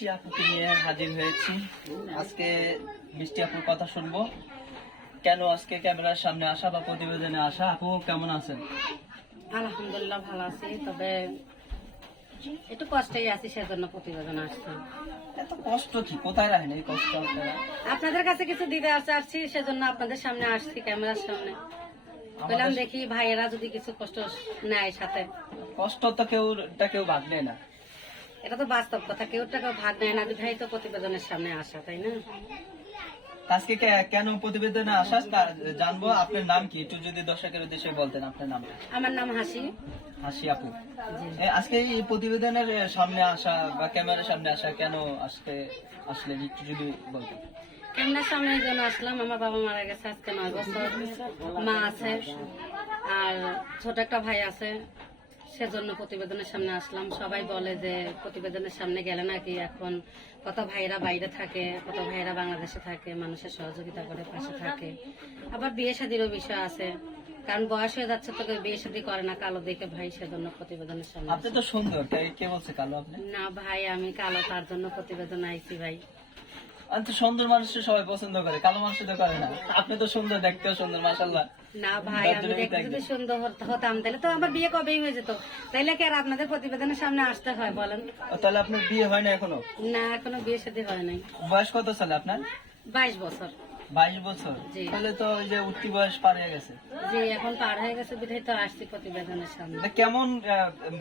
মিষ্টি আপুকে নিয়ে হাজির হয়েছি। আজকে মিষ্টি আপুর কথা শুনবো, কেন আজকে ক্যামেরার সামনে আসা বা প্রতিবেদনে আসা। আপু কেমন আছেন? আলহামদুলিল্লাহ ভালো আছি, তবে একটু কষ্টেই আছি, সেজন্য প্রতিবেদন আসছে। এত কষ্ট কি, কোথায় রাখেন এই কষ্ট আপনারা? আপনাদের কাছে কিছু দিতে আসছি, সেজন্য আপনাদের সামনে আসছি, ক্যামেরার সামনে। বললাম দেখি ভাইয়েরা যদি কিছু কষ্ট নেয় সাথে। কষ্ট তো কেউ ভাগ নেয় না, এটা তো বাস্তব কথা, কেউ টাকা ভাগ নেয় না, বিধায় তো প্রতিবেদনের সামনে আসা, তাই না? আজকে কেন প্রতিবেদনে আসা তা জানবো। আপনার নাম কি একটু যদি দর্শকের উদ্দেশ্যে বলতেন আপনার নাম। আমার নাম হাসি। হাসি আপু, আজকে এই প্রতিবেদনের সামনে আসা বা ক্যামেরার সামনে আসা কেন আজকে আসলেন একটু যদি বলতেন। ক্যামেরার সামনে এই জন্য আসলাম, আমার বাবা মারা গেছে আজকে 9 বছর, মা আছে আর ছোট একটা ভাই আছে, সেজন্য প্রতিবেদনের সামনে আসলাম। সবাই বলে যে প্রতিবেদনের সামনে গেলে নাকি এখন কত ভাইরা বাইরে থাকে, কত ভাইরা বাংলাদেশে থাকে, মানুষের সহযোগিতা করে পাশে থাকে। আবার বিয়ে শাদীরও বিষয় আছে, কারণ বয়স হয়ে যাচ্ছে তো কেউ বিয়ে শাদী করে না কালো দেখে ভাই, সেজন্য প্রতিবেদনের সামনে। আপনি তো সুন্দর, কে বলছে কালো আপনি? না ভাই, আমি কালো, তার জন্য প্রতিবেদন আইছি ভাই। আমি তো সুন্দর মানুষকে সবাই পছন্দ করে, কালো মানুষ তো করে না। আপনি তো সুন্দর, দেখতেও সুন্দর, মাশাআল্লাহ। না ভাই, আমি দেখতে যদি সুন্দর হতাম তাহলে তো আমার বিয়ে কবেই হয়ে যেত। তাইলে কি আর আপনাদের প্রতিবেদনের সামনে আসতে হয় বলেন? তাহলে আপনার বিয়ে হয় না এখনো? না, এখনো বিয়ে শাদী হয় নাই। বয়স কত সালে আপনার? 22 বছর। 22 বছর? জি। তাহলে তো ওই যে উঠতি বয়স পার হয়ে গেছে। জি, এখন পার হয়ে গেছে, বিধায় তো আসছি প্রতিবেদনের সামনে। তা কেমন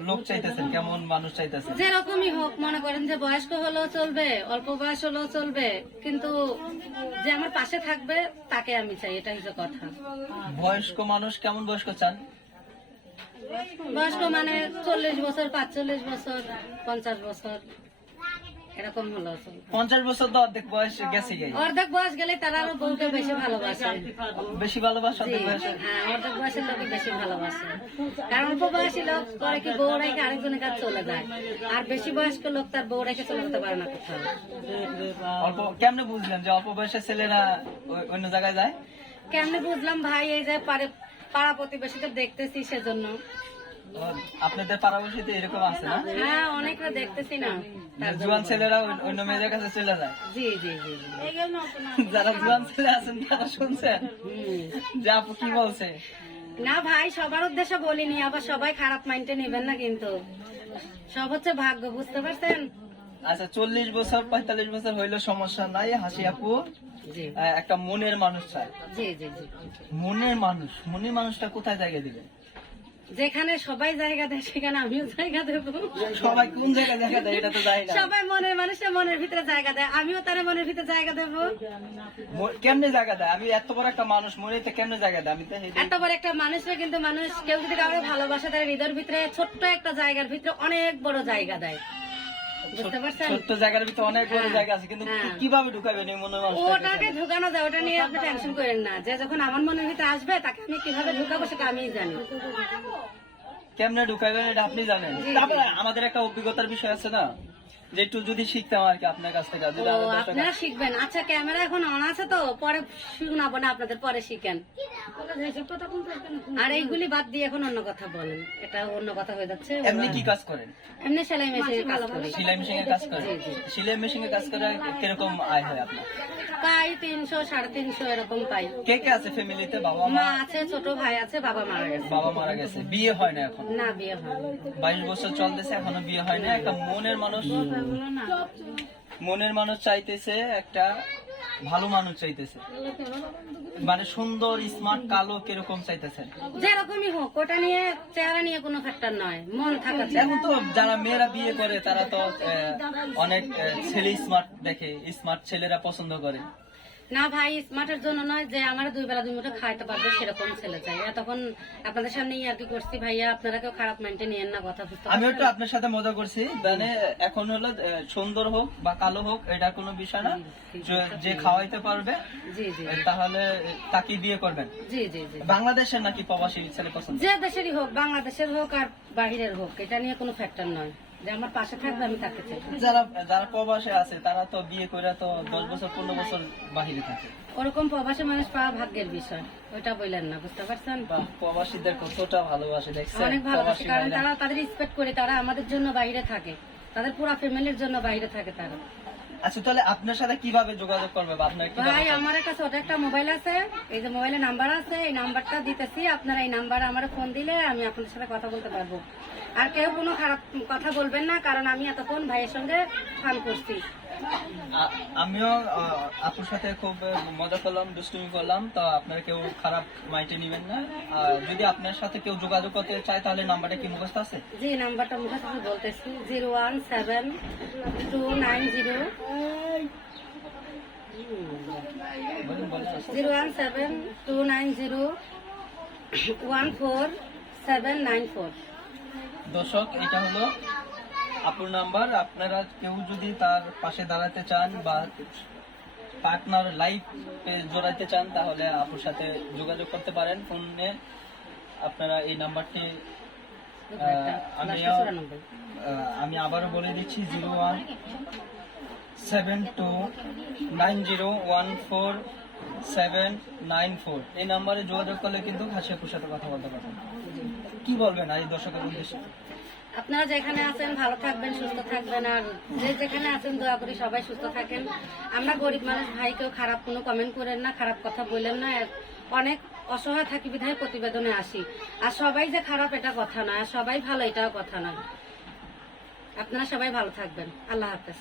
লোক চাইতেছেন, কেমন মানুষ চাইতেছেন? যেরকমই হোক, মনে করেন যে বয়স্ক হলেও চলবে, অল্প বয়স হলেও চলবে, কিন্তু যে আমার পাশে থাকবে তাকে আমি চাই, এটা হচ্ছে কথা। বয়স্ক মানুষ কেমন বয়স্ক চান? বয়স্ক মানে 40 বছর, 45 বছর, 50 বছর, এরকম হলেও চলবে। 50 বছর তো অর্ধেক বয়স গেছে গিয়ে। অর্ধেক বয়স গেলে তারা আরো বউকে বেশি ভালোবাসে। বেশি ভালোবাসা জি, অর্ধেক বয়সে? হ্যাঁ, অর্ধেক বয়সের লোক বেশি ভালোবাসে, কারণ অল্প বয়সী লোক করে কি বউ রেখে আরেকজনের কাছে চলে যায়, আর বেশি বয়স্ক লোক তার বউ রেখে চলে যেতে পারে না কোথাও। অল্প কেমনে বুঝলেন যে অল্প বয়সের ছেলেরা অন্য জায়গায় যায়? কেমনে বুঝলাম ভাই, এই যে পাড়া প্রতিবেশীদের দেখতেছি, সেজন্য। আপনাদের পাড়াবর্ষীতে এরকম আছে না? হ্যাঁ, অনেকরা দেখতেছি না, তার জন্য জুয়ান বলি। ছেলেরা অন্য মেয়েদের কাছে চলে যায়। জি জি জি জি। যারা জুয়ান ছেলে আছেন তারা শুনছেন হুম। যে আপু কি বলছে? না ভাই, সবার উদ্দেশ্যে বলিনি, আবার সবাই খারাপ মাইন্ডে নেবেন না, কিন্তু সব হচ্ছে ভাগ্য, বুঝতে পারছেন? আচ্ছা, 40 বছর 45 বছর হইলে সমস্যা নাই। হাসি আপু জি একটা মনের মানুষ চায়। জি জি জি। মনের মানুষটা কোথায় জায়গা দিবেন? যেখানে সবাই জায়গা দেয় সেখানে আমিও জায়গা দেবো। সবাই কোন জায়গায় জায়গা দেয় এটা তো জানি না। সবাই মনের মানুষের মনের ভিতরে জায়গা দেয়, আমিও তার মনের ভিতরে জায়গা দেবো। কেমনে জায়গা দেয়? আমি এত বড় একটা মানুষ, মনেতে কেমনে জায়গা দেয়? আমি তো এত বড় একটা মানুষরা, কিন্তু মানুষ কেউ যদি কাউকে ভালোবাসে, তার হৃদয়ের ভিতরে ছোট্ট একটা জায়গার ভিতরে অনেক বড় জায়গা দেয়, বুঝতে পারছেন? ছোট্ট জায়গার ভিতরে অনেক বড় হ্যাঁ, জায়গা আছে, কিন্তু হ্যাঁ। কিভাবে ঢুকাবেন এই মনের মানুষটাকে? ওটাকে ঢুকানো যায়, ওটা নিয়ে আপনি টেনশন করেন না। যে যখন আমার মনের ভিতরে আসবে, তাকে আমি কিভাবে ঢুকাবো সেটা আমিই জানি। কেমনে ঢুকাবেন এটা আপনি জানেন। জি, জি। তারপরে আমাদের একটা অভিজ্ঞতার বিষয় আছে না, যে একটু যদি শিখতাম আর কি আপনার কাছ থেকে। যদি ও, আমাদের দর্শক- আপনারা শিখবেন? আচ্ছা, ক্যামেরা এখন অন আছে তো, পরে শোনাবো না আপনাদের, পরে শিখেন। আর এইগুলি বাদ দিয়ে এখন অন্য কথা বলেন, এটা অন্য কথা হয়ে যাচ্ছে। এমনি কি কাজ করেন? এমনি সেলাই মেশিনের কাজ করি। সেলাই মেশিনের কাজ করেন? জি, জি। সেলাই মেশিনের কাজ করে কিরকম আয় হয় আপনার? পাই 300, 350 এরকম পাই। কে কে আছে ফ্যামিলিতে? বাবা মা মা? আছে, ছোট ভাই আছে, বাবা মারা গেছে। বাবা মারা গেছে, বিয়ে হয় না এখন? না, বিয়ে হয়নি। 22 বছর চলতেছে, এখনো বিয়ে হয় না। একটা মনের মানুষ চাইতেছে, একটা ভালো মানুষ চাইতেছে, মানে সুন্দর স্মার্ট কালো কিরকম চাইতেছেন? যেরকমই হোক, ওটা নিয়ে চেহারা নিয়ে কোনো ফ্যাক্টর নয়, মন থাকা চাই। এখন তো যারা মেয়েরা বিয়ে করে তারা তো অনেক ছেলে স্মার্ট দেখে, স্মার্ট ছেলেরা পছন্দ করে। না ভাই, স্মার্টের জন্য নয়, যে আমার 2 বেলা 2 মুঠো খাইতে পারবে সেরকম ছেলে চাই। এতক্ষণ আপনাদের সামনে আর কি করছি ভাইয়া, আপনারা কেউ খারাপ মাইন্ডে নিয়েন না, কথা বুঝতে আমি পারছেন? একটু আপনার সাথে মজা করছি, মানে এখন হলো সুন্দর হোক বা কালো হোক এটা কোনো বিষয় না, যে খাওয়াইতে পারবে জি জি তাহলে তাকে বিয়ে করবেন। জি জি জি। বাংলাদেশের নাকি প্রবাসী ছেলে পছন্দ? যে দেশেরই হোক, বাংলাদেশের হোক আর বাহিরের হোক, এটা নিয়ে কোনো ফ্যাক্টর নয়, যে আমার পাশে থাকবে আমি তাকে চাই। যারা প্রবাসে আছে তারা তো বিয়ে করে তো 10 বছর 15 বছর বাহিরে থাকে। ওরকম প্রবাসী মানুষ পাওয়া ভাগ্যের বিষয়, ওইটা বললেন না, বুঝতে পারছেন? বা প্রবাসীদের কতটা ভালোবাসে দেখছেন? অনেক ভালোবাসে, প্রবাসী কারণ ভাইরা। তারা তাদের রেসপেক্ট করে, তারা আমাদের জন্য বাইরে থাকে। তাদের পুরো ফ্যামিলির জন্য বাইরে থাকে তারা। আচ্ছা, তাহলে আপনার সাথে কিভাবে যোগাযোগ করবে বা আপনার কিভাবে ভাই আমার একটা ছোট একটা মোবাইল আছে, এই যে মোবাইলের নাম্বার আছে, এই নাম্বারটা দিতেছি, আপনারা এই নাম্বারে আমার ফোন দিলে আমি আপনাদের সাথে কথা বলতে পারবো। আর কেউ কোনো খারাপ কথা বলবেন না, কারণ আমি এতক্ষণ ভাইয়ের সঙ্গে ফান করছি। আমিও আপুর সাথে খুব মজা করলাম, দুষ্টুমি করলাম, তো আপনারা কেউ খারাপ মাইন্ডে নেবেন না। আর যদি আপনার সাথে কেউ যোগাযোগ করতে চায় তাহলে নাম্বারটা কি মুখস্থ আছে? জি, নাম্বারটা মুখে সাথে বলতেছি 01729014790 01729014794। দর্শক, এটা হলো আপুর নাম্বার। আপনারা কেউ যদি তার পাশে দাঁড়াতে চান বা পার্টনার লাইফে জড়াইতে চান তাহলে আপুর সাথে যোগাযোগ করতে পারেন ফোনে। আপনারা এই নাম্বারটি আমি আবারও বলে দিচ্ছি 01729014794। এই নাম্বারে যোগাযোগ করলে কিন্তু হাসি আপুর সাথে কথা বলতে পারবেন। কি বলবেন এই দর্শকের উদ্দেশ্যে? আপনারা যেখানে আছেন ভালো থাকবেন, সুস্থ থাকবেন, আর যে যেখানে আছেন দোয়া করি সবাই সুস্থ থাকেন। আমরা গরিব মানুষ ভাই, কেউ খারাপ কোনো কমেন্ট করেন না, খারাপ কথা বললেন না। অনেক অসহায় থাকি বিধায় প্রতিবেদনে আসি। আর সবাই যে খারাপ এটা কথা না, আর সবাই ভালো এটাও কথা না। আপনারা সবাই ভালো থাকবেন। আল্লাহ হাফেজ।